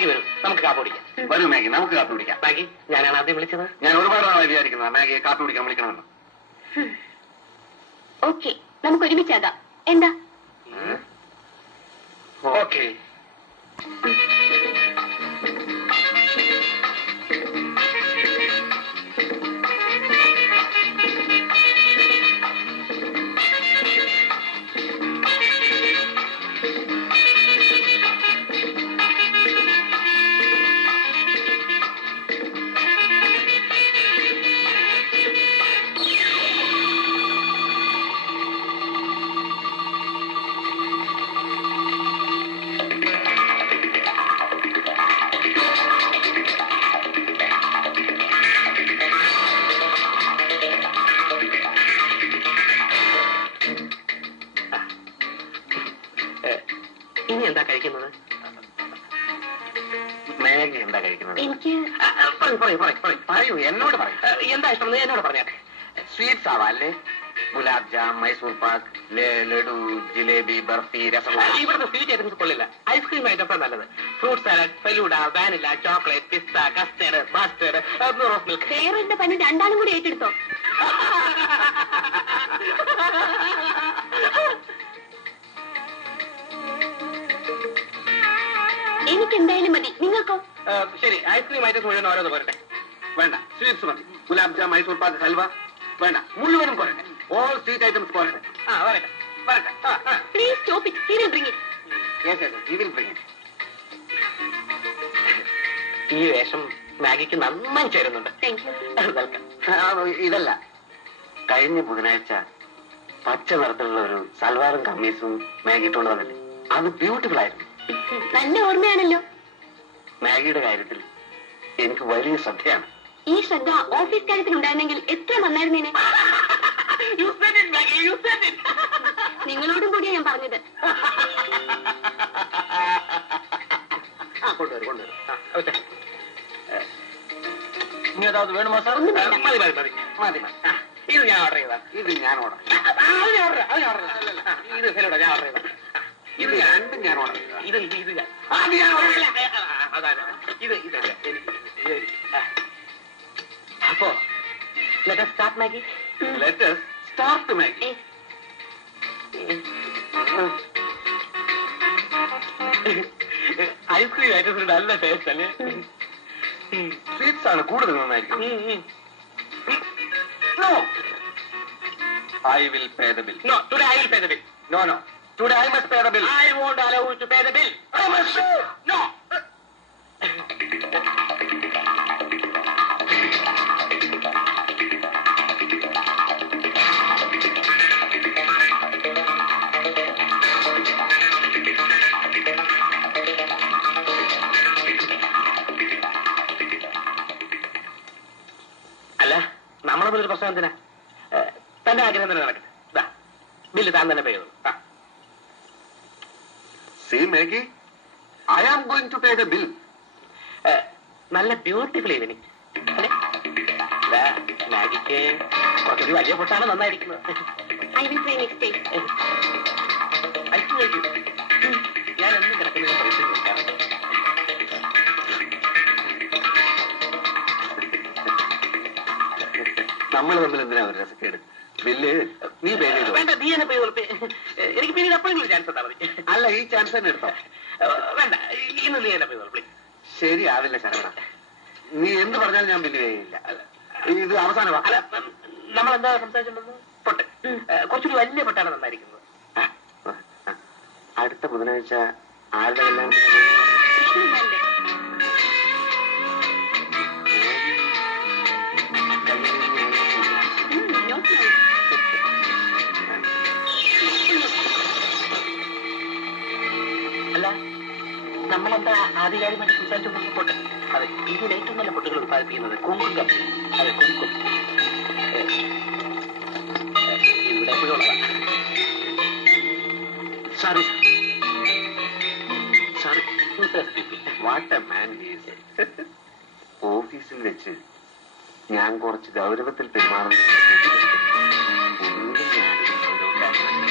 Maggi വരും, നമുക്ക് കാപ്പി കുടിക്കാം. വരൂ മാഗി, നമുക്ക് കാപ്പി കുടിക്കാം. മാഗി, ഞാനാണ് ആദ്യം വിളിച്ചത്. ഞാൻ ഒരുപാട് നാളെ വിചാരിക്കുന്നത് മാഗിയെ കാപ്പി കുടിക്കാൻ വിളിക്കണമെന്ന്. ഓക്കെ, നമുക്ക് ഒരുമിച്ചാകാം. എന്താ? ഓക്കെ. ഇനി എന്താ കഴിക്കുന്നത്? മാഗി എന്താ കഴിക്കുന്നത്? എനിക്ക് പറയൂ, എന്നോട് പറയൂ. എന്താ ഇഷ്ടം? എന്നോട് പറഞ്ഞാട്ടെ. സ്വീറ്റ്സ് ആവാം അല്ലേ? ഗുലാബ് ജാം, മൈസൂർ പാക്ക്, ലഡു, ജിലേബി, ബർഫി, രസഗുള. ഇവിടുത്തെ സ്വീറ്റ് ഐറ്റംസ് കൊള്ളില്ല. ഐസ്ക്രീം ഐറ്റംസ് നല്ലത്. Fruit salad, falooda, vanilla, chocolate, pista, custard, മാസ്റ്റേർഡ്, റോസ് മിൽക്ക്. വേറെ പനി രണ്ടാളും കൂടി ഏറ്റെടുത്തോ? എനിക്ക് എന്തായാലും മതി. നിങ്ങൾക്കോ? ശരി, ഐസ്ക്രീം ഐറ്റംസ് മുഴുവൻ ഓരോന്ന് പോരട്ടെ. വേണ്ട, സ്വീറ്റ്സ് മതി. ഗുലാബ് ജാം, മൈസൂർ പാക്ക്, ഹൽവ വേണ്ട, മുഴുവനും പോരട്ടെ. ഓൾ സ്വീറ്റ് ഐറ്റംസ് പോരട്ടെ. വരട്ടെ വരട്ടെ. Please stop it. He will bring it. Yes yes, he will bring it. ഈ വേഷം മാഗിക്ക് നന്നായി ചേരുന്നുണ്ട്. Thank you. വെൽക്കം. ഇതല്ല, കഴിഞ്ഞ ബുധനാഴ്ച പച്ച നിറത്തിലുള്ള ഒരു സൽവാറും കമ്മീസും മാഗി ഇട്ടുകൊണ്ട് വന്നില്ലേ, അത് ബ്യൂട്ടിഫുൾ ആയിരുന്നു. നല്ല ഓർമ്മയാണല്ലോ. മാഗിയുടെ കാര്യത്തിൽ എനിക്ക് വലിയ ശ്രദ്ധയാണ്. ഈ ശ്രദ്ധ ഓഫീസ് കാര്യത്തിൽ ഉണ്ടായിരുന്നെങ്കിൽ എത്ര നന്നായിരുന്നേനെ. നിങ്ങളോടും കൂടിയാ ഞാൻ പറഞ്ഞത്. കൊണ്ടുവരും കൊണ്ടുവരും. ഇനി അതായത് വേണമോ സാർ? ഒന്നും വേണ്ട. മതി മതി മതി മതി മതി. ഇത് ഞാൻ ഓർഡർ ചെയ്താ. ഇത് ഞാൻ ഓർഡർ. ഇത് ഫെലോടാ ഞാൻ ഓർഡർ ചെയ്താ. ഇത് രണ്ടും ഞാൻ ഓർഡർ ചെയ്ത. ഇത് ഞാൻ അതാണ് ഇത് അപ്പോ let us start Maggi. Let us start Maggi. Ice cream items നല്ല ടേസ്റ്റ് അല്ലേ? സ്വീറ്റ്സ് ആണ് കൂടുതൽ നന്നായിരിക്കും. No, I will pay the bill. no, today I will pay the bill. No, no. Today I must pay the bill. I won't allow you to pay the bill. I must pay. No. അല്ല, നമ്മളെ ഒരു പ്രശ്നം എന്തിനാ? തന്റെ ആഗ്രഹം തന്നെ നടക്കട്ടെ. Bill താൻ തന്നെ പേ ചെയ്തു. See, Maggie, I am going to pay the bill. നല്ല ബ്യൂട്ടിഫുൾ ഈവനിങ് അല്ലേ? മാഗിക്ക് കുറച്ചൊരു വലിയ പൊട്ടാണ് നന്നായിരിക്കുന്നത്. I will try next time. Ice കഴിക്കൂ. ഞാൻ എന്നും കിടക്കുന്നത് പൈസ കൊടുക്കാറുണ്ട്. നമ്മൾ തമ്മിൽ എന്തിനാ ഒരു രസക്കേട്? ബില്ല് നീ പേ ചെയ്തു. വേണ്ട, നീ എന്നെ പേ ചെയ്തു. എനിക്ക് പിന്നീട് എപ്പോഴെങ്കിലും ചാൻസ് തന്നാൽ മതി. അല്ല, ഈ ചാൻസ് തന്നെ എടുത്തോ. വേണ്ട, ഇന്ന് നീ എന്നെ പേ ചെയ്തു പ്ലീസ്. ശരിയാവില്ല ശരവണ, നീ എന്ത് പറഞ്ഞാലും ഞാൻ ബില്ല് ചെയ്യില്ല. ഇത് അവസാനം അല്ല, നമ്മളെന്താ സംസാരിച്ചിട്ടുള്ളത്? പൊട്ട് കുറച്ചൊരു വലിയ പൊട്ടാണ് നന്നായിരിക്കുന്നത്. അടുത്ത ബുധനാഴ്ച ആരുടെ കല്യാണത്തിന്? കൃഷ്ണന്റെ. Not nice. അല്ല, നമ്മളെന്താ ആധികാരികമായിട്ട് സംസാരിച്ചുകൊണ്ടിരുന്ന പൊട്ട്? അതെ, ഇന്ത്യയിൽ ഏറ്റവും നല്ല പൊട്ടുകൾ ഉത്പാദിപ്പിക്കുന്നത് കുങ്കും കമ്പനി. അതെ, കുങ്കും ഇവിടെ എപ്പോഴും ഉള്ളതാണ്. Sorry sorry, what a man is. ഓഫീസിൽ വെച്ച് ഞാൻ കുറച്ച് ഗൗരവത്തിൽ പെരുമാറുന്നത് ഞാനൊരു ഗൗരവക്കാരനാണ്.